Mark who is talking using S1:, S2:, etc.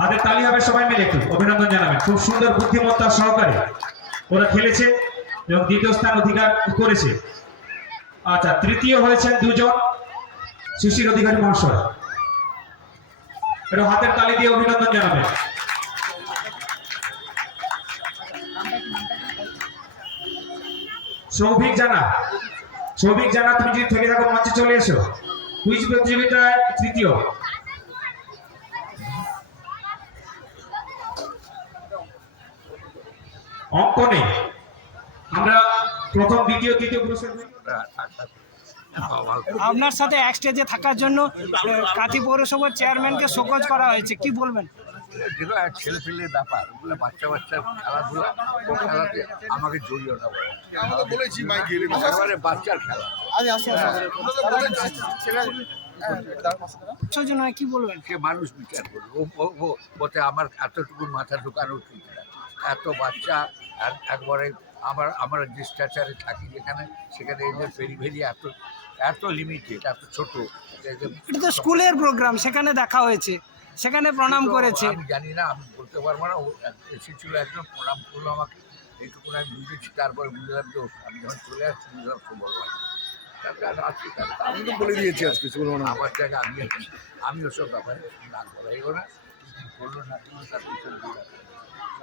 S1: হাতের তালি হবে, সবাই মিলে একটু অভিনন্দন জানাবেন। খুব সুন্দর বুদ্ধিমত্তা সহকারে ওরা খেলেছে এবং দ্বিতীয় স্থান অধিকার করেছে। আচ্ছা তৃতীয় হয়েছেন দুজন শিশির অধিকারী মহাশয়। একটু হাতের তালি দিয়ে অভিনন্দন জানাবেন। সৌভিক জানা সৌভিক জানা, তুমি যদি থেকে থাকো, মঞ্চে চলে এসো। কুইজ প্রতিযোগিতায় তৃতীয়। অঙ্ক নেই আমরা প্রথম দ্বিতীয় তৃতীয় পুরস্কার
S2: আপনার সাথে এক স্টেজে থাকার জন্য কাঁথি পৌরসভার চেয়ারম্যানকে শোকজ করা হয়েছে। কি বলবেন?
S3: যেগুলো এক ছেলে ব্যাপার। ওগুলো বাচ্চা বাচ্চার খেলাধুলা খেলাতে আমাকে জড়িয়ে ওঠা বলে।
S4: আমরা বলেছি
S3: একেবারে বাচ্চার খেলা।
S2: কি বলবেন?
S3: সে মানুষ বিচার করবে? ও ও- ও আমার এতটুকু মাথা ঢোকানো উচিত না এত বাচ্চা একবারে আমার আমরা যে স্ট্যাচারে থাকি যেখানে সেখানে এদের ভেরি ভেরি এত এত লিমিটেড এত ছোট এই
S2: এটা তো স্কুলের প্রোগ্রাম সেখানে দেখা হয়েছে সেখানে প্রণাম করেছে।
S3: আমি জানি না আমি বলতে পারব না ও এসেছিল একজন প্রণাম করল আমাকে এইটুকু আমি বুঝেছি তারপরে বুঝলাম যে আমি যখন চলে আসছি বুঝলাম খুব বড় আর তারপরে আমি তো বলে দিয়েছি আজকে কিছু বলব না আমার জায়গা আমি আমি ওসব ব্যাপারে না করাইও না কিছু করল না করল তার।